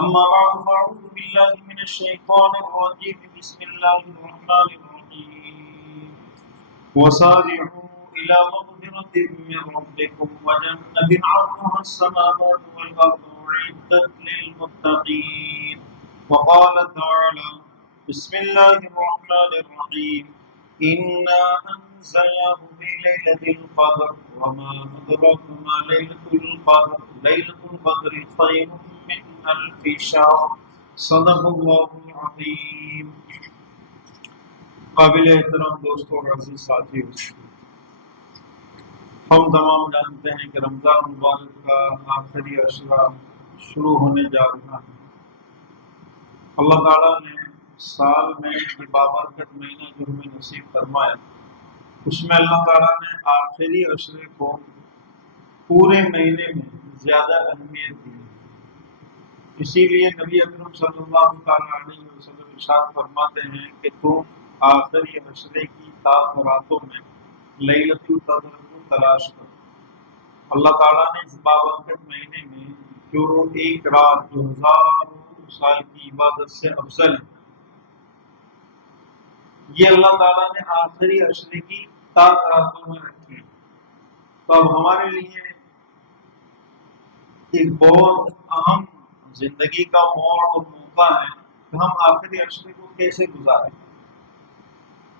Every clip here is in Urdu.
أما بعد فأعوذ بالله من الشيطان الرجيم بسم الله الرحمن الرحيم وسارعوا إلى مغفرة من ربكم وجنة عرضها السماوات والأرض أعدت للمتقين وقال تعالى بسم الله الرحمن الرحيم إنا أنزلناه في ليلة القدر وما أدراك ما ليلة القدر ليلة القدر خير من ألف شهر صدق الله العظيم. قابل احترام دوستوں اور عزیز ساتھیو، ہم تمام جانتے ہیں کہ رمضان مبارک کا آخری عشرہ شروع ہونے جا رہا ہے۔ اللہ تعالیٰ نے سال میں یہ بابرکت مہینہ جو ہمیں نصیب فرمایا، اس میں اللہ تعالیٰ نے آخری عشرے کو پورے مہینے میں زیادہ اہمیت دی۔ اسی لیے نبی اکرم صلی اللہ تعالیٰ علیہ وسلم ارشاد فرماتے ہیں کہ تم آخری عشرے کی تاک راتوں میں لیلۃ القدر کو تلاش کرو۔ اللہ تعالیٰ نے اس بابرکت مہینے میں جو ایک رات جو ہزاروں سال کی عبادت سے افضل ہے، یہ اللہ تعالیٰ نے آخری عشرے کی تاک راتوں میں رکھی ہے۔ تو اب ہمارے لیے ایک بہت اہم زندگی کا موڑ اور موقع ہے کہ ہم آخری عشرے کو کیسے گزاریں۔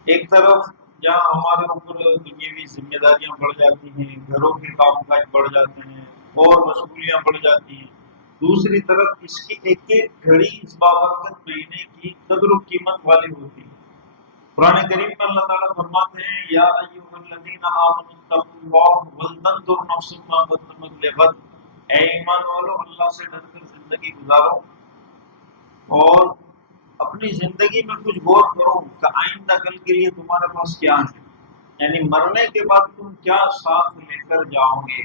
ایک طرف جہاں ہمارے اوپر دنیاوی ذمہ داریاں بڑھ جاتی ہیں، گھروں کے کام کاج بڑھ جاتے ہیں اور مشغولیاں بڑھ جاتی ہیں، دوسری طرف اس کی ایک ایک گھڑی اس بابرکت مہینے کی قدر و قیمت والی ہوتی ہے۔ قرآن کریم میں اللہ تعالیٰ فرماتے ہیں یا ایھا الذین آمنوا اتقوا اللہ ولتنظر نفس ما قدمت لغد، اے ایمان والو اللہ سے ڈر کر زندگی گزارو اور اپنی زندگی میں کچھ غور کرو کہ آئندہ کل کے لیے تمہارے پاس کیا ہے، یعنی مرنے کے بعد تم کیا ساتھ لے کر جاؤ گے۔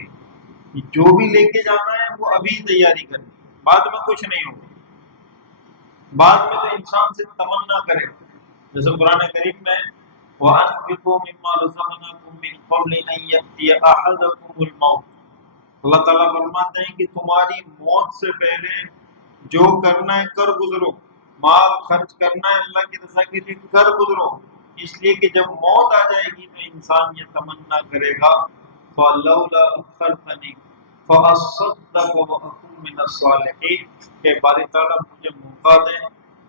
جو بھی لے کے جانا ہے وہ ابھی تیاری کرنی، بعد میں کچھ نہیں ہوگا۔ بعد میں تو انسان سے تمنا کرے، جیسے قرآن کریم میں وَأَنفِقُوا مِمَّا رَزَقْنَاكُم مِّن قَبْلِ أَن يَأْتِيَ أَحَدَكُمُ الْمَوْتُ، اللہ تعالیٰ فرماتے ہیں کہ تمہاری موت سے پہلے جو کرنا ہے کر گزرو، مال خرچ کرنا ہے اللہ کی رضا کے لیے کر گزرو، اس لیے کہ جب موت آ جائے گی تو انسان یہ تمنا کرے گا فَلَوْلَا أَخَّرْتَنِي فَأَصَّدَّقَ وَأَكُن مِّنَ الصَّالِحِينَ، کہ باری تعالیٰ مجھے موقع دیں،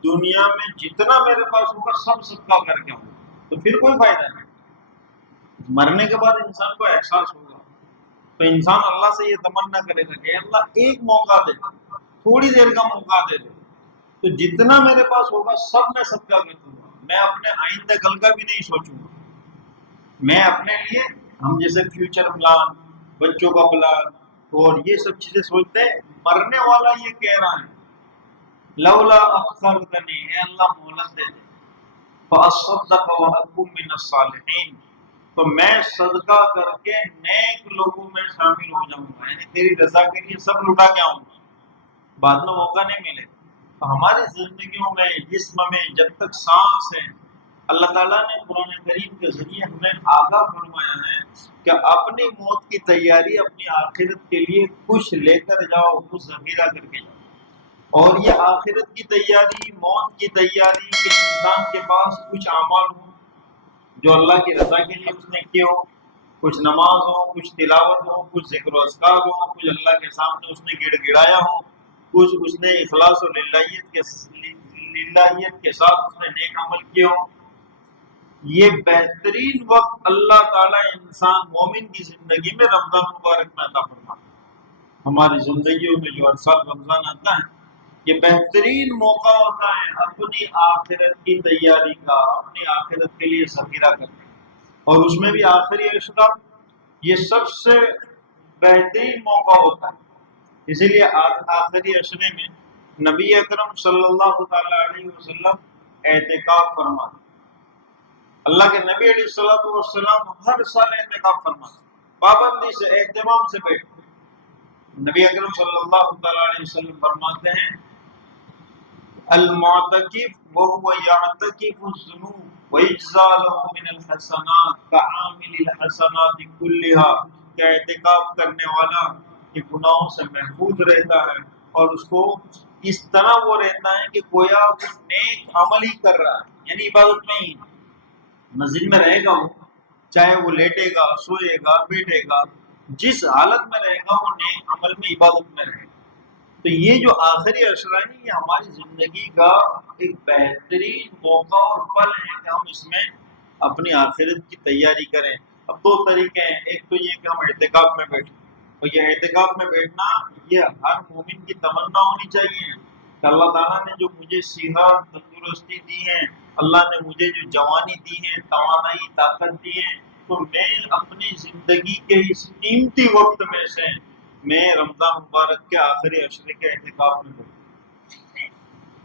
دنیا میں جتنا میرے پاس ہوگا سب صدقہ کر کے ہوں، تو پھر کوئی فائدہ نہیں۔ مرنے کے بعد انسان کو احساس ہوگا تو انسان اللہ سے یہ تمنا کرے گا کہ اللہ ایک موقع دے، تھوڑی دیر کا موقع دے دے، تو جتنا میرے پاس ہوگا سب میں صدقہ کر دوں گا، میں اپنے آئندہ کل کا بھی نہیں سوچوں گا۔ میں اپنے لیے، ہم جیسے فیوچر پلان، بچوں کا پلان اور یہ سب چیزیں سوچتے ہیں، مرنے والا یہ کہہ رہا ہے لولا اخرتنی، اے اللہ مہلت دے دے، فاصدق واکن من الصالحین، تو میں صدقہ کر کے نیک لوگوں میں شامل ہو جاؤں گا، یعنی تیری رضا کے لیے سب لٹا کے آؤں گا، بعد میں موقع نہیں ملے۔ تو ہماری زندگیوں میں، جسم میں جب تک سانس ہے، اللہ تعالیٰ نے قرآن کریم کے ذریعے ہمیں آگاہ فرمایا ہے کہ اپنی موت کی تیاری، اپنی آخرت کے لیے کچھ لے کر جاؤ، کچھ ذخیرہ کر کے جاؤ۔ اور یہ آخرت کی تیاری، موت کی تیاری کہ انسان کے پاس کچھ اعمال ہوں جو اللہ کی رضا کے لیے اس نے کیے ہو، کچھ نماز ہو، کچھ تلاوت ہو، کچھ ذکر و اذکار ہو، کچھ اللہ کے سامنے اس نے گڑ گڑایا ہو، کچھ اس نے اخلاص و للہیت کے ساتھ اس نے نیک عمل کیے ہو۔ یہ بہترین وقت اللہ تعالیٰ انسان مومن کی زندگی میں رمضان مبارک میں عطا فرماتا ہے۔ ہماری زندگیوں میں جو ہر سال رمضان آتا ہے، یہ بہترین موقع ہوتا ہے اپنی آخرت کی تیاری کا، اپنی آخرت کے لیے ذخیرہ کرنے کا، اور اس میں بھی آخری عشرہ یہ سب سے بہترین موقع ہوتا ہے۔ اسی لیے آخری عشرے میں نبی اکرم صلی اللہ تعالی علیہ وسلم اعتکاف فرماتے، اللہ کے نبی علیہ السلام ہر سال اعتکاف فرماتے، پابندی سے، اہتمام سے بیٹھتے۔ نبی اکرم صلی اللہ تعالی علیہ وسلم فرماتے ہیں المعتکف وهو يعتکف الذنوب ويجزى له من الحسنات كعامل الحسنات كلها، کہ اعتکاف کرنے والا کہ گناہوں سے محفوظ رہتا ہے اور اس کو اس طرح وہ رہتا ہے کہ گویا وہ نیک عمل ہی کر رہا ہے، یعنی عبادت میں ہی مسجد میں رہے گا وہ، چاہے وہ لیٹے گا، سوئے گا، بیٹھے گا، جس حالت میں رہے گا وہ نیک عمل میں، عبادت میں رہے گا۔ تو یہ جو آخری عشرہ ہے یہ ہماری زندگی کا ایک بہترین موقع اور پل ہے کہ ہم اس میں اپنی آخرت کی تیاری کریں۔ اب دو طریقے ہیں، ایک تو یہ کہ ہم اعتکاف میں بیٹھیں، اور یہ اعتکاف میں بیٹھنا یہ ہر مومن کی تمنا ہونی چاہیے کہ اللہ تعالیٰ نے جو مجھے صحت تندرستی دی ہے، اللہ نے مجھے جو جوانی دی ہے، توانائی طاقت دی ہے، تو میں اپنی زندگی کے اس قیمتی وقت میں سے میں رمضان مبارک کے آخری عشرے کے اعتکاف میں بیٹھوں۔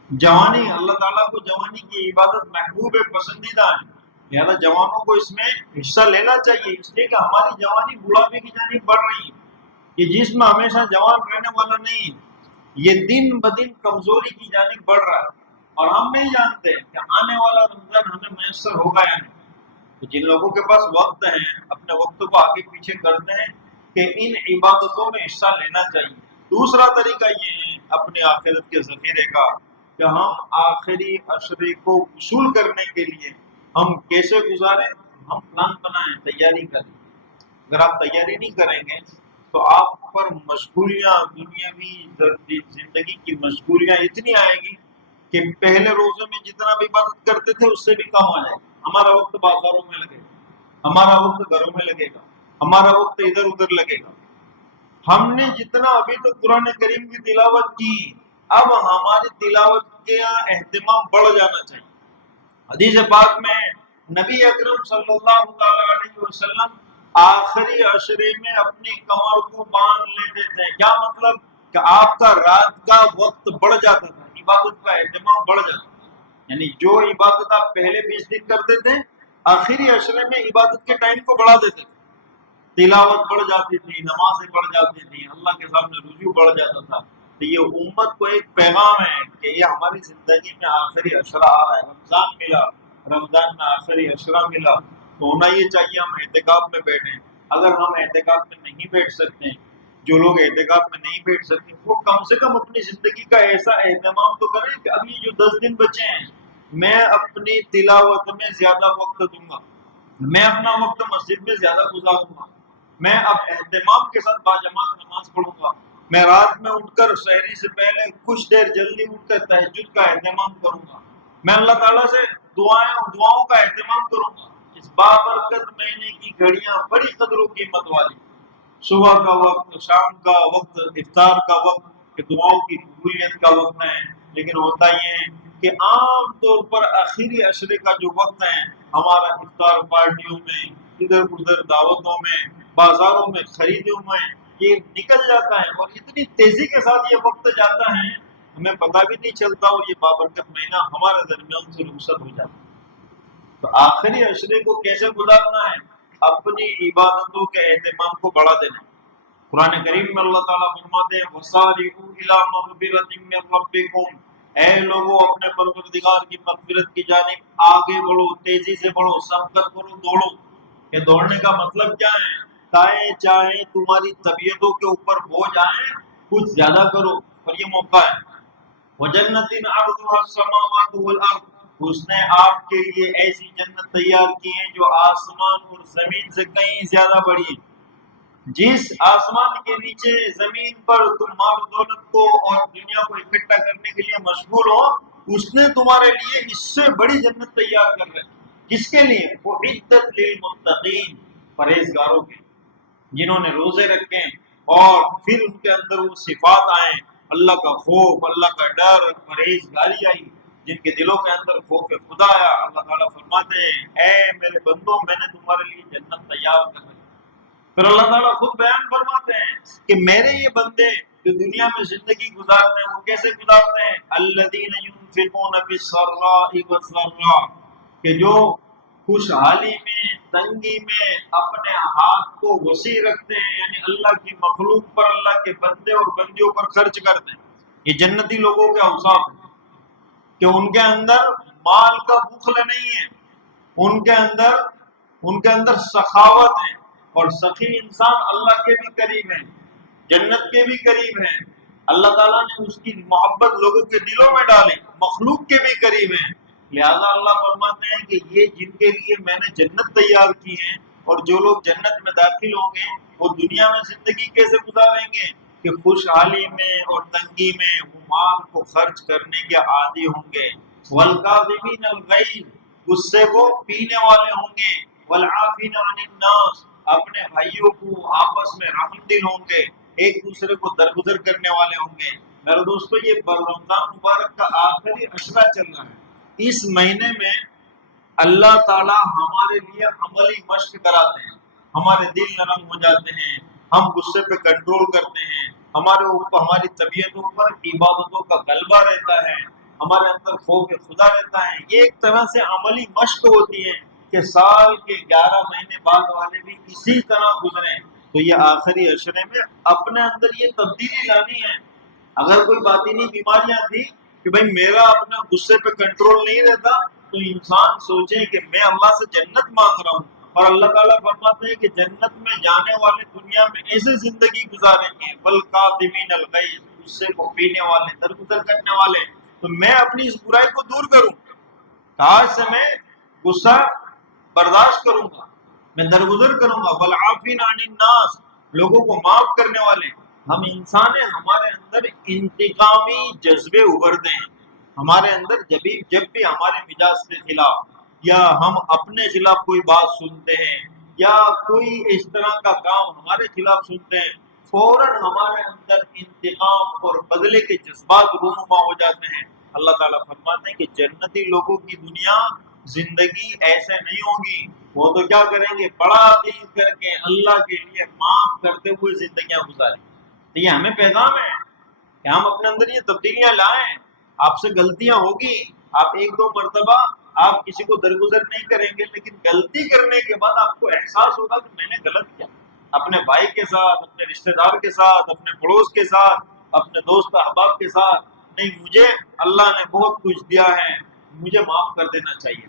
جوانی، اللہ تعالیٰ کو جوانی کی عبادت محبوب ہے، پسندیدہ ہے، لہٰذا جوانوں کو اس میں حصہ لینا چاہیے، اس لیے کہ ہماری جوانی بڑھاپے کی جانب بڑھ رہی ہے۔ یہ جسم ہمیشہ جوان رہنے والا نہیں ہے، یہ دن بدن کمزوری کی جانب بڑھ رہا ہے، اور ہم نہیں جانتے کہ آنے والا رمضان ہمیں میسر ہوگا یا نہیں۔ تو جن لوگوں کے پاس وقت ہے اپنے وقت کو آگے پیچھے کرتے ہیں کہ ان عبادتوں میں حصہ لینا چاہیے۔ دوسرا طریقہ یہ ہے اپنے آخرت کے ذخیرے کا کہ ہم آخری عشرے کو وصول کرنے کے لیے ہم کیسے گزاریں، ہم پلان بنائیں، تیاری کریں۔ اگر آپ تیاری نہیں کریں گے تو آپ پر مشغولیاں، دنیاوی زندگی کی مشغولیاں اتنی آئے گی کہ پہلے روزے میں جتنا بھی عبادت کرتے تھے اس سے بھی کم آ جائے گا۔ ہمارا وقت بازاروں میں لگے گا، ہمارا وقت گھروں میں لگے گا، ہمارا وقت ادھر ادھر لگے گا۔ ہم نے جتنا ابھی تو قرآن کریم کی تلاوت کی، اب ہماری تلاوت کا اہتمام بڑھ جانا چاہیے۔ حدیث پاک میں نبی اکرم صلی اللہ علیہ وسلم آخری عشرے میں اپنی کمر کو باندھ لیتے تھے۔ کیا مطلب؟ کہ آپ کا رات کا وقت بڑھ جاتا تھا، عبادت کا اہتمام بڑھ جاتا تھا، یعنی جو عبادت آپ پہلے 20 دن کرتے تھے آخری عشرے میں عبادت کے ٹائم کو بڑھا دیتے تھے، تلاوت بڑھ جاتی تھی، نمازیں بڑھ جاتی تھی، اللہ کے سامنے رجوع بڑھ جاتا تھا۔ تو یہ امت کو ایک پیغام ہے کہ یہ ہماری زندگی میں آخری عشرہ آ رہا ہے، رمضان ملا، رمضان میں آخری عشرہ ملا، تو ہونا یہ چاہیے ہم اعتکاف میں بیٹھیں۔ اگر ہم اعتکاف میں نہیں بیٹھ سکتے، جو لوگ اعتکاف میں نہیں بیٹھ سکتے وہ کم سے کم اپنی زندگی کا ایسا اہتمام تو کریں کہ ابھی جو 10 دن بچے ہیں میں اپنی تلاوت میں زیادہ وقت دوں گا، میں اپنا وقت مسجد میں زیادہ گزاروں گا، میں اب اہتمام کے ساتھ باجماعت نماز پڑھوں گا، میں رات میں اٹھ کر سحری سے پہلے کچھ دیر جلدی اٹھ کر تہجد کا اہتمام کروں گا، میں اللہ تعالیٰ سے دعاؤں کا اہتمام کروں گا۔ اس بابرکت مہینے کی گھڑیاں بڑی قدر و قیمت والی، صبح کا وقت، شام کا وقت، افطار کا وقت، کہ دعاؤں کی قبولیت کا وقت ہے۔ لیکن ہوتا یہ ہے کہ عام طور پر آخری عشرے کا جو وقت ہے ہمارا افطار پارٹیوں میں، ادھر ادھر دعوتوں میں، بازاروں میں، خریدوں میں یہ نکل جاتا ہے، اور اتنی تیزی کے ساتھ یہ وقت جاتا ہے ہمیں پتہ بھی نہیں چلتا، اور یہ بابرکت مہینہ ہمارے درمیان سے رخصت ہو جاتا ہے۔ تو آخری عشرے کو کیسے گزارنا ہے؟ اپنی عبادتوں کے اہتمام کو بڑھا دینا۔ قرآن کریم میں اللہ تعالیٰ فرماتے ہیں وَسَارِعُوا إِلَىٰ مَغْفِرَةٍ مِّن رَّبِّكُمْ، اے لوگوں اپنے پروردگار کی مغفرت کی جانب آگے بڑھو، تیزی سے بڑھو، سبقت کرو، دوڑو۔ یہ دوڑنے کا مطلب کیا ہے؟ تائیں چاہیں تمہاری طبیعتوں کے اوپر بوجھ آئیں، کچھ زیادہ کرو، اور یہ موقع ہے۔ وَجَنَّةٍ عَرْضُهَا السَّمَاوَاتُ وَالْأَرْضُ، اس نے آپ کے لیے ایسی جنت تیار کی ہے جو آسمان اور زمین سے کہیں زیادہ بڑی ہے۔ جس آسمان کے نیچے زمین پر تم مال و دولت کو اور دنیا کو اکٹھا کرنے کے لیے مشغول ہو، اس نے تمہارے لیے اس سے بڑی جنت تیار کر رکھی۔ کس کے لیے؟ اعدت للمتقین، پرہیزگاروں کے، جنہوں نے روزے رکھے اور پھر ان کے اندر وہ صفات آئیں، اللہ کا خوف، اللہ کا ڈر، پرہیزگاری آئی، جن کے دلوں کے اندر خوف خدا آیا۔ اللہ تعالیٰ فرماتے ہیں اے میرے بندوں میں نے تمہارے لیے جنت تیار کر رکھی۔ پھر اللہ تعالیٰ خود بیان فرماتے ہیں کہ میرے یہ بندے جو دنیا میں زندگی گزارتے ہیں وہ کیسے گزارتے ہیں؟ الذین ينفقون فی السراء والضراء، کہ جو خوشحالی میں، تنگی میں اپنے ہاتھ کو وسیع رکھتے ہیں، یعنی اللہ کی مخلوق پر، اللہ کے بندے اور بندیوں پر خرچ کرتے ہیں۔ یہ جنتی لوگوں کے اوصاف ہیں کہ ان کے اندر مال کا بخل نہیں ہے، ان کے اندر سخاوت ہے، اور سخی انسان اللہ کے بھی قریب ہیں، جنت کے بھی قریب ہیں۔ اللہ تعالیٰ نے اس کی محبت لوگوں کے دلوں میں ڈالی، مخلوق کے بھی قریب ہیں، لہذا اللہ فرماتے ہیں کہ یہ جن کے لیے میں نے جنت تیار کی ہے، اور جو لوگ جنت میں داخل ہوں گے وہ دنیا میں زندگی کیسے گزاریں گے کہ خوشحالی میں اور تنگی میں وہ مال کو خرچ کرنے کے عادی ہوں گے، والکاظمین الغیظ، غصے کو پینے والے ہوں گے، والعافین عن الناس، اپنے بھائیوں کو آپس میں رحم دل ہوں گے، ایک دوسرے کو درگزر کرنے والے ہوں گے۔ میرے دوستو، یہ رمضان مبارک کا آخری عشرہ چل رہا ہے، اس مہینے میں اللہ تعالی ہمارے لیے عملی مشق کراتے ہیں، ہمارے دل نرم ہو جاتے ہیں، ہم غصے پہ کنٹرول کرتے ہیں، ہمارے اوپر ہماری طبیعتوں پر عبادتوں کا غلبہ رہتا ہے، ہمارے اندر خوف خدا رہتا ہے۔ یہ ایک طرح سے عملی مشق ہوتی ہے کہ سال کے 11 مہینے بعد والے بھی اسی طرح گزریں۔ تو یہ آخری عشرے میں اپنے اندر یہ تبدیلی لانی ہے۔ اگر کوئی باطنی بیماریاں تھی کہ بھئی میرا اپنا غصے پہ کنٹرول نہیں رہتا، تو انسان سوچے کہ میں اللہ سے جنت مانگ رہا ہوں، اور اللہ تعالیٰ فرماتے ہیں کہ جنت میں جانے والے دنیا میں ایسے زندگی گزاریں گے، والکاظمین الغیظ، غصے کو پینے والے، درگزر کرنے والے۔ تو میں اپنی اس برائی کو دور کروں، آج سے میں غصہ برداشت کروں گا، میں درگزر کروں گا، والعافین عن الناس، لوگوں کو معاف کرنے والے۔ ہم انسان ہیں، ہمارے اندر انتقامی جذبے ابھرتے ہیں، ہمارے اندر جب بھی ہمارے مزاج کے خلاف یا ہم اپنے خلاف کوئی بات سنتے ہیں یا کوئی اس طرح کا کام ہمارے خلاف سنتے ہیں، فوراً ہمارے اندر انتقام اور بدلے کے جذبات رونما ہو جاتے ہیں۔ اللہ تعالیٰ فرماتے ہیں کہ جنتی لوگوں کی دنیا زندگی ایسے نہیں ہوگی، وہ تو کیا کریں گے، بڑا دل کر کے اللہ کے لیے معاف کرتے ہوئے زندگیاں گزاریں۔ تو یہ ہمیں پیغام ہے کہ ہم اپنے اندر یہ تبدیلیاں لائیں۔ آپ سے غلطیاں ہوگی، آپ ایک دو مرتبہ آپ کسی کو درگزر نہیں کریں گے، لیکن غلطی کرنے کے بعد آپ کو احساس ہوگا کہ میں نے غلط کیا، اپنے بھائی کے ساتھ، اپنے رشتہ دار کے ساتھ، اپنے پڑوس کے ساتھ، اپنے دوست احباب کے ساتھ، نہیں مجھے اللہ نے بہت کچھ دیا ہے، مجھے معاف کر دینا چاہیے۔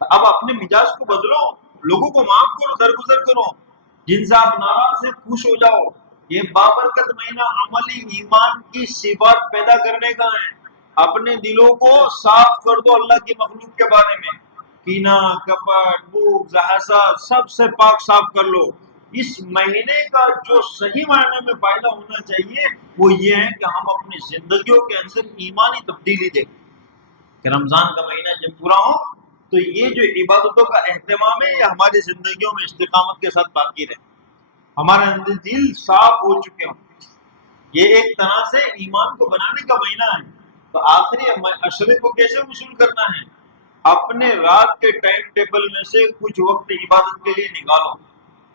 اب اپنے مزاج کو بدلو، لوگوں کو معاف کرو، درگزر کرو، جن سے آپ ناراض ہیں خوش ہو جاؤ۔ یہ بابرکت مہینہ عملی ایمان کی صفات پیدا کرنے کا ہے۔ اپنے دلوں کو صاف کر دو اللہ کی مخلوق کے بارے میں، کینہ، کپٹ، بغض، حسد، سب سے پاک صاف کر لو۔ اس مہینے کا جو صحیح معنی میں فائدہ ہونا چاہیے وہ یہ ہے کہ ہم اپنی زندگیوں کے اندر ایمانی تبدیلی دیکھیں کہ رمضان کا مہینہ جب پورا ہو تو یہ جو عبادتوں کا اہتمام ہے یہ ہماری زندگیوں میں استقامت کے ساتھ باقی رہے، ہمارے اندر دل صاف ہو چکے ہوں۔ یہ ایک طرح سے ایمان کو بنانے کا مہینہ ہے۔ تو آخری عشرے کو کیسے وصول کرنا ہے؟ اپنے رات کے ٹائم ٹیبل میں سے کچھ وقت عبادت کے لیے نکالو،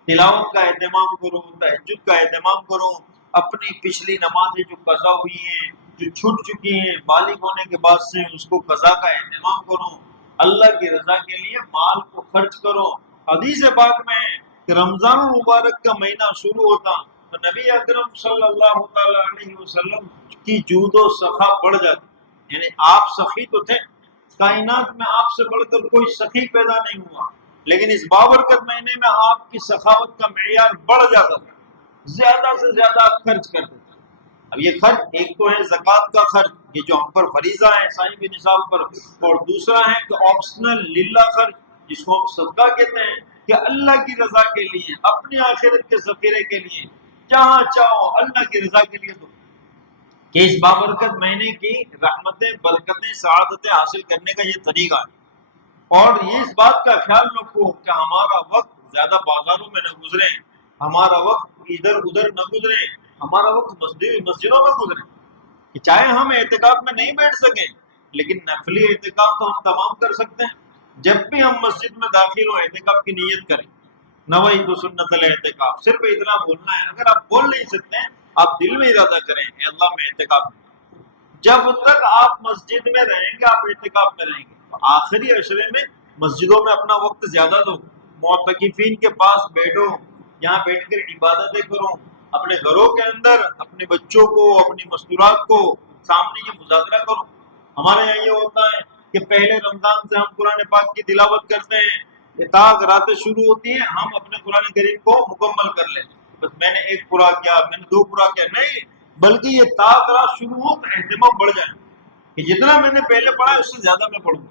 تلاوت کا اہتمام کرو، تہجد کا اہتمام کرو، اپنی پچھلی نمازیں جو قضا ہوئی ہیں، جو چھوٹ چکی ہیں، بالغ ہونے کے بعد سے اس کو قضا کا اہتمام کرو، اللہ کی رضا کے لیے مال کو خرچ کرو۔ حدیث پاک میں کہ رمضان المبارک کا مہینہ شروع ہوتا تو نبی اکرم صلی اللہ تعالی علیہ وسلم کی جود و سخا بڑھ جاتی، یعنی آپ سخی تو تھے، کائنات میں آپ سے بڑھ کر کوئی سخی پیدا نہیں ہوا، لیکن اس بابرکت مہینے میں آپ کی سخاوت کا معیار بڑھ جاتا تھا، زیادہ سے زیادہ آپ خرچ کرتے تھے۔ اب یہ خرچ ایک تو ہے زکوٰۃ کا خرچ، یہ جو ہم پر فریضہ ہے صاحب نصاب پر، اور دوسرا ہے کہ آپشنل للہ خرچ، جس کو ہم صدقہ کہتے ہیں، کہ اللہ کی رضا کے لیے، اپنی آخرت کے ذخیرے کے لیے، جہاں چاہو اللہ کی رضا کے لیے دو، کہ اس بابرکت مہینے کی رحمتیں، برکتیں، سعادتیں حاصل کرنے کا یہ طریقہ ہے۔ اور یہ اس بات کا خیال رکھو کہ ہمارا وقت زیادہ بازاروں میں نہ گزرے، ہمارا وقت ادھر ادھر نہ گزرے، ہمارا وقت مسجدوں میں گزرے، کہ چاہے ہم اعتکاف میں نہیں بیٹھ سکیں لیکن نفلی اعتکاف تو ہم تمام کر سکتے ہیں۔ جب بھی ہم مسجد میں داخل ہوں اعتکاف کی نیت کریں، نویت سنت الاعتکاف، صرف اتنا بولنا ہے۔ اگر آپ بول نہیں سکتے ہیں آپ دل میں ارادہ کریں، اے اللہ میں اعتکاف میں، جب تک آپ مسجد میں رہیں گے آپ اعتکاف میں رہیں گے۔ تو آخری عشرے میں مسجدوں میں اپنا وقت زیادہ دو، معتکفین کے پاس بیٹھو، یہاں بیٹھ کر عبادتیں کرو، اپنے گھروں کے اندر اپنے بچوں کو، اپنی مستورات کو سامنے یہ مذاکرہ کرو۔ ہمارے یہاں یہ ہوتا ہے کہ پہلے رمضان سے ہم قرآن پاک کی تلاوت کرتے ہیں، تاک راتیں شروع ہوتی ہیں ہم اپنے قرآن کریم کو مکمل کر لیں، بس میں نے ایک پورا کیا، میں نے دو پورا کیا، نہیں، بلکہ یہ طاق رات شروع ہو تو اہتمام بڑھ جائے کہ جتنا میں نے پہلے پڑھا ہے اس سے زیادہ میں پڑھوں.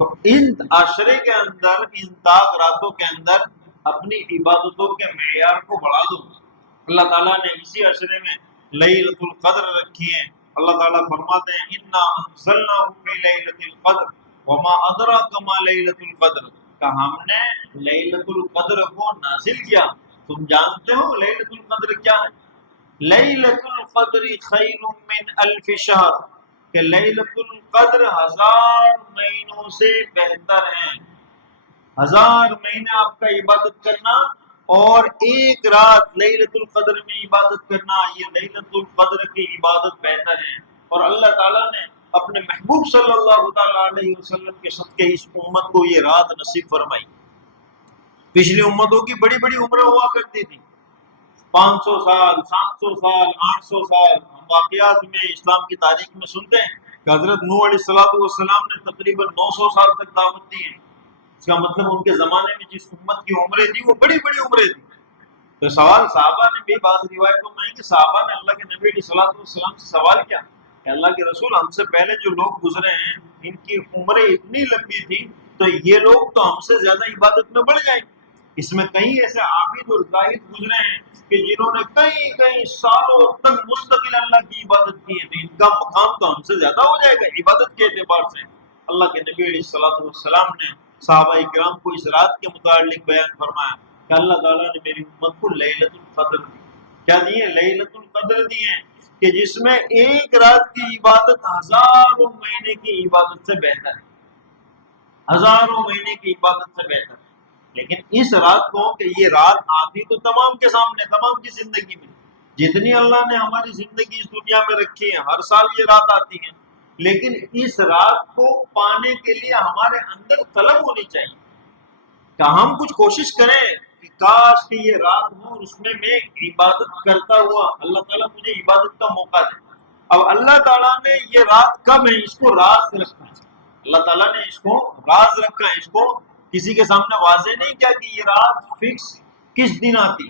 تو ان عشرے کے اندر، ان طاق راتوں کے اندر اپنی عبادتوں کے معیار کو بڑھا دو. اللہ تعالیٰ نے اسی عشرے میں لیلۃ القدر رکھی ہے. اللہ تعالیٰ فرماتے ہیں انا انزلناہ فی لیلۃ القدر وما ادراک ما لیلۃ القدر، کہ ہم نے لیلۃ القدر کو نازل کیا. تم جانتے ہو لیلۃ القدر کیا ہے؟ لیلۃ القدر خیر من الف شہر، کہ لیلۃ القدر 1000 مہینوں سے بہتر ہے. 1000 مہینے آپ کا عبادت کرنا اور ایک رات لیلۃ القدر میں عبادت کرنا، یہ لیلۃ القدر کی عبادت بہتر ہے. اور اللہ تعالیٰ نے اپنے محبوب صلی اللہ تعالیٰ علیہ وسلم کے صدقے اس امت کو یہ رات نصیب فرمائی. پچھلی امتوں کی بڑی بڑی عمریں ہوا کرتی تھی، 500 سال، 700 سال، 800 سال. ہم واقعات میں اسلام کی تاریخ میں سنتے ہیں کہ حضرت نوح علیہ السلام نے تقریباً 900 سال تک دعوت دی ہے. اس کا مطلب ان کے زمانے میں جس امت کی عمریں تھی وہ بڑی بڑی عمریں تھی. تو سوال صحابہ نے بھی، بعض روایتوں میں ہے کہ صحابہ نے اللہ کے نبی علیہ السلام سے سوال کیا کہ اللہ کے رسول، ہم سے پہلے جو لوگ گزرے ہیں ان کی عمریں اتنی لمبی تھی تو یہ لوگ تو ہم سے زیادہ عبادت میں بڑھ جائیں. اس میں کئی ایسے عابد اور زاہد گزرے ہیں کہ جنہوں نے کئی سالوں تک مستقل اللہ کی عبادت کی ہے، تو ان کا مقام تو ہم سے زیادہ ہو جائے گا عبادت کے اعتبار سے. اللہ کے نبی علیہ السلام نے صحابہ کرام کو اس رات کے متعلق بیان فرمایا کہ اللہ تعالیٰ نے میری امت کو لیلۃ القدر دی. کیا دیے؟ لیلۃ القدر دی ہیں، کہ جس میں ایک رات کی عبادت ہزاروں مہینے کی عبادت سے بہتر ہے. ہزاروں مہینے کی عبادت سے بہتر ہے. لیکن اس رات کو، کہ یہ رات آتی تو تمام کے سامنے، تمام کی زندگی میں جتنی اللہ نے ہماری زندگی اس دنیا میں رکھی ہے، ہر سال یہ رات آتی ہے. لیکن اس رات کو پانے کے لیے ہمارے اندر طلب ہونی چاہیے کہ ہم کچھ کوشش کریں کہ کاش کہ یہ رات ہو اور اس میں عبادت کرتا ہوا اللہ تعالیٰ مجھے عبادت کا موقع دے. اب اللہ تعالیٰ نے یہ رات کب ہے اس کو راز رکھا ہے. اللہ تعالیٰ نے اس کو راز رکھا ہے، اس کو کسی کے سامنے واضح نہیں کیا کہ یہ رات فکس کس دن آتی.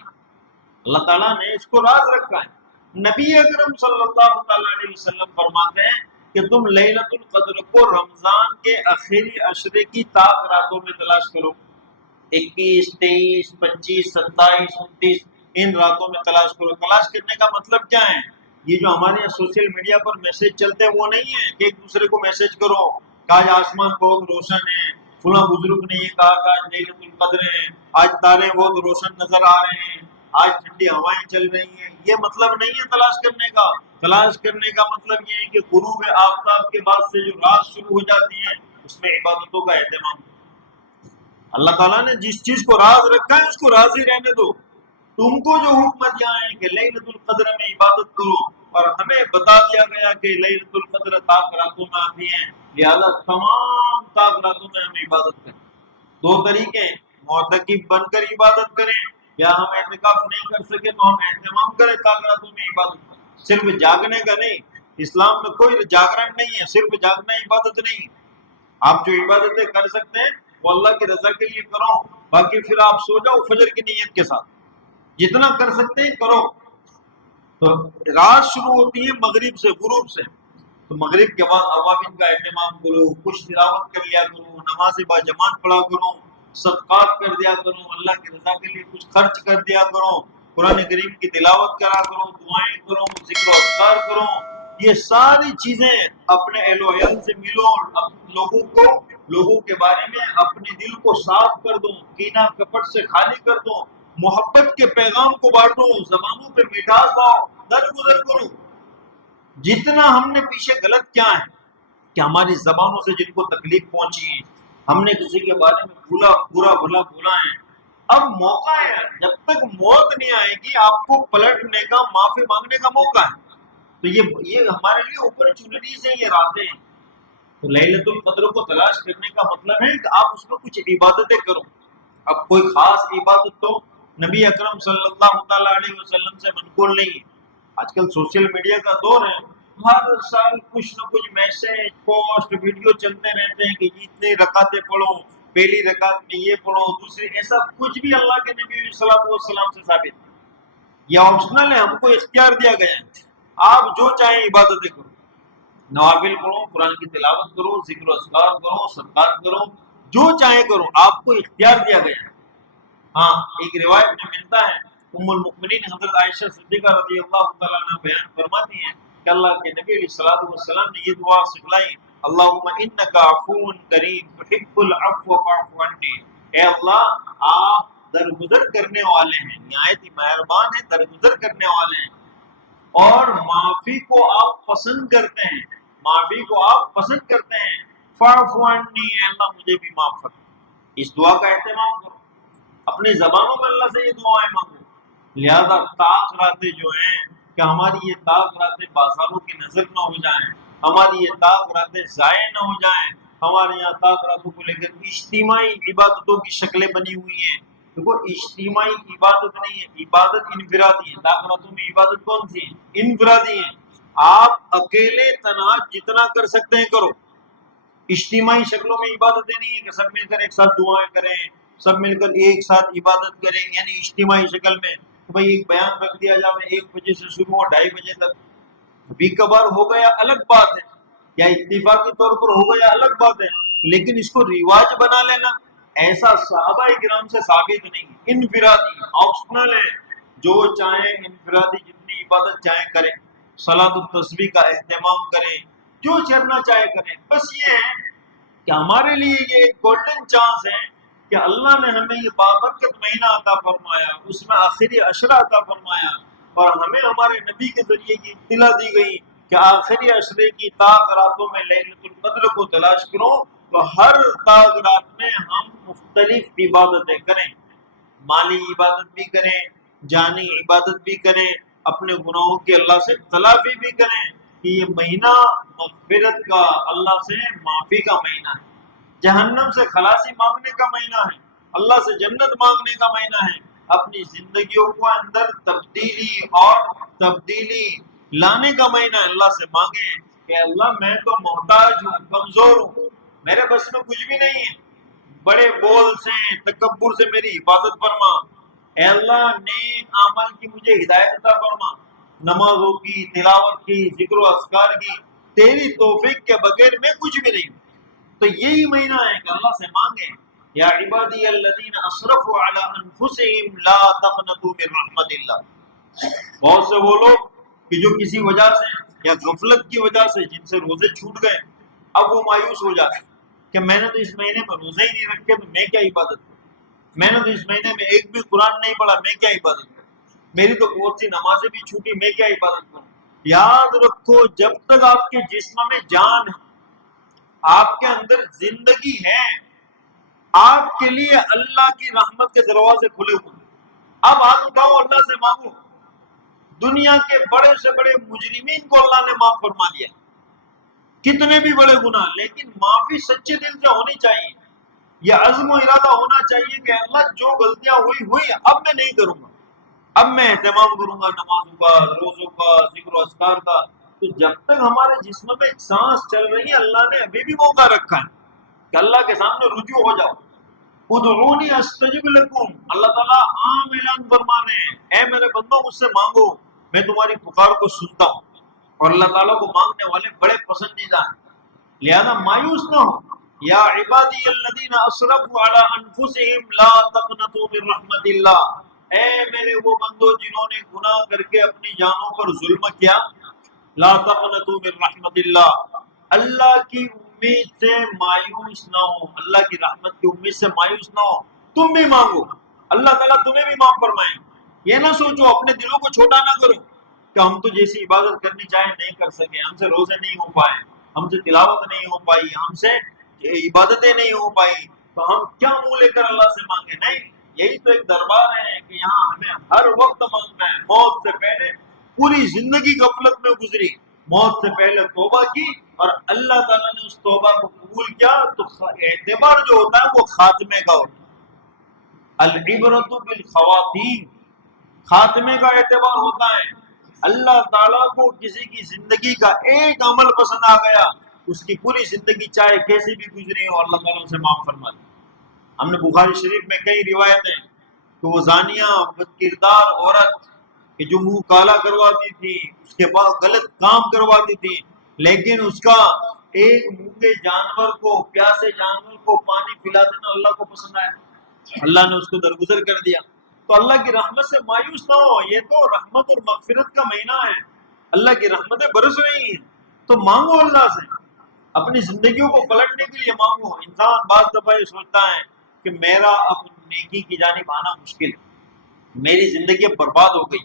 اللہ تعالیٰ نے اس کو راز رکھا ہے. نبی اکرم صلی اللہ تعالیٰ علیہ وسلم فرماتے ہیں کہ تم لیلۃ القدر کو رمضان کے آخری عشرے کی طاق راتوں میں تلاش کرو. 21، 23، 25، 27، 29 ان راتوں میں تلاش کرو. تلاش کرنے کا مطلب کیا ہے؟ یہ جو ہمارے یہاں سوشل میڈیا پر میسج چلتے ہیں وہ نہیں ہے کہ ایک دوسرے کو میسج کرو کہ آج آسمان بہت روشن ہے، فلاں بزرگ نے یہ کہا کہ آج لیلۃ القدر ہے، آج تارے بہت روشن نظر آ رہے ہیں، آج ٹھنڈی ہوائیں چل رہی ہیں. یہ مطلب نہیں ہے تلاش کرنے کا. تلاش کرنے کا مطلب یہ ہے کہ غروب آفتاب کے بعد سے جو رات شروع ہو جاتی ہے اس میں عبادتوں کا اہتمام. اللہ تعالیٰ نے جس چیز کو راز رکھا ہے اس کو راز ہی رہنے دو. تم کو جو حکم دیا ہے کہ لیلۃ القدر میں عبادت کرو، اور ہمیں بتا دیا گیا کہ لیلۃ القدر طاق راتوں میں آتی ہے، لہذا تمام طاق راتوں میں ہم عبادت کریں. 2 طریقے، معتکف بن کر عبادت کریں، یا ہم اعتکاف نہیں کر سکے تو ہم اہتمام کریں طاق راتوں میں عبادت کریں. صرف جاگنے کا نہیں، اسلام میں کوئی جاگرن نہیں ہے، صرف جاگنا عبادت نہیں. آپ جو عبادتیں کر سکتے ہیں وہ اللہ کی رضا کے لیے کرو، باقی پھر آپ سو جاؤ فجر کی نیت کے ساتھ. جتنا کر سکتے ہیں کرو. تو رات شروع ہوتی ہے مغرب سے، غروب سے، تو مغرب کے بعد عوامل کا اہتمام کرو، کچھ تلاوت کر لیا کرو، نماز با جماعت پڑھا کرو، صدقات کر دیا کرو، اللہ کی رضا کے لیے کچھ خرچ کر دیا کرو، قرآن کریم کی تلاوت کرا کرو، دعائیں کرو، ذکر و اذکار کرو. یہ ساری چیزیں اپنے اہل و عیال سے ملو، لوگوں کے بارے میں اپنے دل کو صاف کر دو، کینہ کپٹ سے خالی کر دو، محبت کے پیغام کو بانٹو، زبانوں پہ مٹھاس لاؤ، درگزر کرو. جتنا ہم نے پیچھے غلط کیا ہے کہ ہماری زبانوں سے جن کو تکلیف پہنچی ہے، ہم نے کسی کے بارے میں برا بھلا بولا ہے، اب موقع ہے. جب تک موت نہیں آئے گی آپ کو پلٹنے کا، معافی مانگنے کا موقع ہے. تو یہ ہمارے لیے اپرچونٹیز ہیں، یہ راتیں ہیں. تو لیلۃ القدر کو تلاش کرنے کا مطلب ہے کہ آپ اس میں کچھ عبادتیں کرو. اب کوئی خاص عبادت تو نبی اکرم صلی اللہ تعالیٰ علیہ وسلم سے منقول نہیں ہے. آج کل سوشل میڈیا کا دور ہے، ہر سال کچھ نہ کچھ میسج، پوسٹ، ویڈیو چلتے رہتے ہیں کہ اتنے رکعتیں پڑھو، پہلی رکعت میں یہ پڑھو، دوسری، ایسا کچھ بھی اللہ کے نبی صلی اللہ علیہ وسلم سے ثابت نہیں. یہ آپشنل ہے، ہم کو اختیار دیا گیا ہے، آپ جو چاہیں عبادتیں کرو، نوافل کرو، قرآن کی تلاوت کرو، ذکر و اذکار کرو، صدقات کرو، جو چاہیں کرو، آپ کو اختیار دیا گیا ہے۔ ہاں ایک روایت میں ملتا ہے، ام المؤمنین حضرت عائشہ صدیقہ رضی اللہ تعالیٰ عنہ بیان فرماتی ہیں کہ اللہ کے نبی علیہ الصلوۃ والسلام نے یہ دعا سکھلائی، اللہم انک عفو کریم تحب العفو فاعف عنی، اے اللہ آپ درگزر کرنے والے ہیں، نہایت ہی مہربان ہیں، درگزر کرنے والے ہیں، اور معافی کو آپ پسند کرتے ہیں، معافی کو آپ پسند کرتے ہیں، فاعف عنی، اے اللہ مجھے بھی معاف کر۔ اس دعا کا اہتمام کرو، اپنے زبانوں میں اللہ سے یہ دعائیں مانگو۔ لہذا طاق راتیں جو ہیں کہ ہماری یہ طاق راتیں بازاروں کی نظر نہ ہو جائیں، ہماری یہ طاق راتیں ضائع نہ ہو جائیں، ہمارے یہاں طاق راتوں کو لے کر اجتماعی عبادتوں کی شکلیں بنی ہوئی ہیں۔ دیکھو اجتماعی عبادت نہیں ہے، عبادت انفرادی ہے۔ طاق راتوں میں عبادت کون سی ہے؟ انفرادی ہے۔ آپ اکیلے تنہا جتنا کر سکتے ہیں کرو، اجتماعی شکلوں میں عبادتیں نہیں ہیں کہ سب مل کر ایک ساتھ دعائیں کریں، سب مل کر ایک ساتھ عبادت کریں، یعنی اجتماعی شکل میں تو بھائی ایک بیان رکھ دیا جائے 1 بجے سے شروع ہو 2:30 بجے تک، کبھی کبھار ہو گیا الگ بات ہے، یا اتفاقی طور پر ہو گیا الگ بات ہے، لیکن اس کو رواج بنا لینا ایسا صحابہ کرام سے ثابت نہیں۔ انفرادی آپشنل ہے، جو چاہیں انفرادی جتنی عبادت چاہیں کریں، صلاۃ التسبیح کا اہتمام کریں، جو کرنا چاہے کریں۔ بس یہ ہے کہ ہمارے لیے یہ ایک گولڈن چانس ہے کہ اللہ نے ہمیں یہ بابرکت مہینہ عطا فرمایا، اس میں آخری عشرہ عطا فرمایا، اور ہمیں ہمارے نبی کے ذریعے کی اطلاع دی گئی کہ آخری عشرے کی طاق راتوں میں لیلۃ القدر کو تلاش کرو، تو ہر طاق رات میں ہم مختلف عبادتیں کریں، مالی عبادت بھی کریں، جانی عبادت بھی کریں، اپنے گناہوں کی اللہ سے تلافی بھی کریں، کہ یہ مہینہ مغفرت کا، اللہ سے معافی کا مہینہ ہے، جہنم سے خلاصی مانگنے کا مہینہ ہے، اللہ سے جنت مانگنے کا مہینہ ہے، اپنی زندگیوں کو اندر تبدیلی لانے کا مہینہ ہے۔ اللہ سے مانگیں کہ اللہ میں تو محتاج ہوں، کمزور ہوں، میرے بس میں کچھ بھی نہیں ہے، بڑے بول سے تکبر سے میری حفاظت فرما، اے اللہ نیک عمل کی مجھے ہدایت عطا فرما، نمازوں کی، تلاوت کی، ذکر و اذکار کی، تیری توفیق کے بغیر میں کچھ بھی نہیں۔ تو یہی مہینہ ہے کہ اللہ سے مانگیں، یا عبادی الذین اسرفوا علی انفسہم لا تقنطوا من رحمت اللہ۔ بہت سے وہ لوگ کہ جو کسی وجہ سے یا غفلت کی وجہ سے جن سے روزے چھوٹ گئے، اب وہ مایوس ہو جاتے ہیں کہ میں نے تو اس مہینے میں روزے ہی نہیں رکھے، تو میں کیا عبادت کروں، میں نے تو اس مہینے میں ایک بھی قرآن نہیں پڑھا، میں کیا عبادت کروں، میری تو بہت سی نمازیں بھی چھوٹی، میں کیا عبادت کروں۔ یاد رکھو جب تک آپ کے جسم میں جان ہے، آپ کے اندر زندگی ہے، آپ کے لیے اللہ کی رحمت کے دروازے کھلے ہوئے ہیں۔ اب ہاتھ اٹھاؤ، اللہ سے مانگو۔ دنیا کے بڑے سے بڑے مجرمین کو اللہ نے معاف فرما دیا، کتنے بھی بڑے گناہ، لیکن معافی سچے دل سے ہونی چاہیے، یہ عزم و ارادہ ہونا چاہیے کہ اللہ جو غلطیاں ہوئی اب میں نہیں کروں گا، اب میں اہتمام کروں گا نمازوں کا، روزوں کا، ذکر و اذکار کا۔ تو جب تک ہمارے جسم میں ایک سانس چل رہی ہے، اللہ نے ابھی بھی موقع رکھا ہے کہ اللہ کے سامنے رجوع ہو جاؤ۔ ادعونی استجب لکم، اللہ تعالیٰ عام اعلان فرمانے ہیں، اے میرے بندوں مجھ سے مانگو، میں تمہاری پکار کو سنتا ہوں، اور اللہ تعالیٰ کو مانگنے والے بڑے پسندیدہ ہیں۔ لہذا مایوس نہ ہو، یا عبادی الذین اسرفوا علی انفسہم لا تقنطوا من رحمت اللہ، اے میرے وہ بندو جنہوں نے گناہ کر کے اپنی جانوں پر ظلم کیا، لا تقنطوا من رحمت اللہ، اللہ کی امید سے مایوس نہ ہو، اللہ کی رحمت کی امید سے مایوس نہ ہو، تم بھی مانگو، اللہ تعالیٰ تمہیں بھی معاف فرمائیں۔ یہ نہ سوچو، اپنے دلوں کو چھوٹا نہ کرو کہ ہم تو جیسی عبادت کرنی چاہیں نہیں کر سکے، ہم سے روزے نہیں ہو پائے، ہم سے تلاوت نہیں ہو پائی، ہم سے عبادتیں نہیں ہو پائی، تو ہم کیا منہ لے کر اللہ سے مانگے۔ نہیں، یہی تو ایک دربار ہے کہ یہاں ہمیں ہر وقت مانگنا ہے۔ موت سے پہلے پوری زندگی غفلت میں گزری، موت سے پہلے توبہ کی، اور اللہ تعالیٰ نے اس توبہ کو قبول کیا، تو اعتبار جو ہوتا ہے وہ خاتمے کا ہوتا ہے۔ العبرۃ بالخواتیم، خاتمے کا اعتبار ہوتا ہے۔ اللہ تعالیٰ کو کسی کی زندگی کا ایک عمل پسند آ گیا، اس کی پوری زندگی چاہے کیسی بھی گزری ہو، اللہ تعالیٰ اسے معاف فرما دے۔ ہم نے بخاری شریف میں کئی روایتیں کہ وہ زانیہ، بد کردار عورت کہ جو منہ کالا کرواتی تھی، اس کے بعد غلط کام کرواتی تھی، لیکن اس کا ایک مونگے جانور کو، پیاسے جانور کو پانی پلا دینا اللہ کو پسند آیا، اللہ نے اس کو درگزر کر دیا۔ تو اللہ کی رحمت سے مایوس نہ ہو، یہ تو رحمت اور مغفرت کا مہینہ ہے، اللہ کی رحمتیں برس رہی ہیں، تو مانگو اللہ سے، اپنی زندگیوں کو پلٹنے کے لیے مانگو۔ انسان بعض دفعہ یہ سوچتا ہے کہ میرا اب نیکی کی جانب آنا مشکل ہے، میری زندگی اب برباد ہو گئی،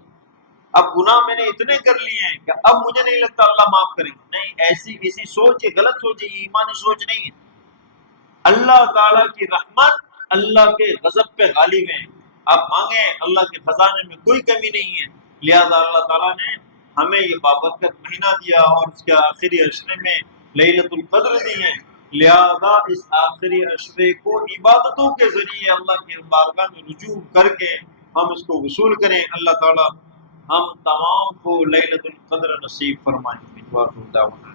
اب گناہ میں نے اتنے کر لیے ہیں کہ اب مجھے نہیں لگتا اللہ معاف کریں گے۔ نہیں، ایسی سوچ، یہ غلط سوچ ہے، یہ ایمانی سوچ نہیں ہے۔ اللہ تعالیٰ کی رحمت اللہ کے غضب پہ غالب ہے، آپ مانگیں، اللہ کے خزانے میں کوئی کمی نہیں ہے، لہذا اللہ تعالیٰ نے ہمیں یہ بابرکت مہینہ دیا اور اس کے آخری عشرے میں لیلۃ القدر دی ہے، لہذا اس آخری عشرے کو عبادتوں کے ذریعے اللہ کی بارگاہ میں رجوع کر کے ہم اس کو وصول کریں۔ اللہ تعالیٰ ہم تمام کو لیلۃ القدر نصیب فرمائیں۔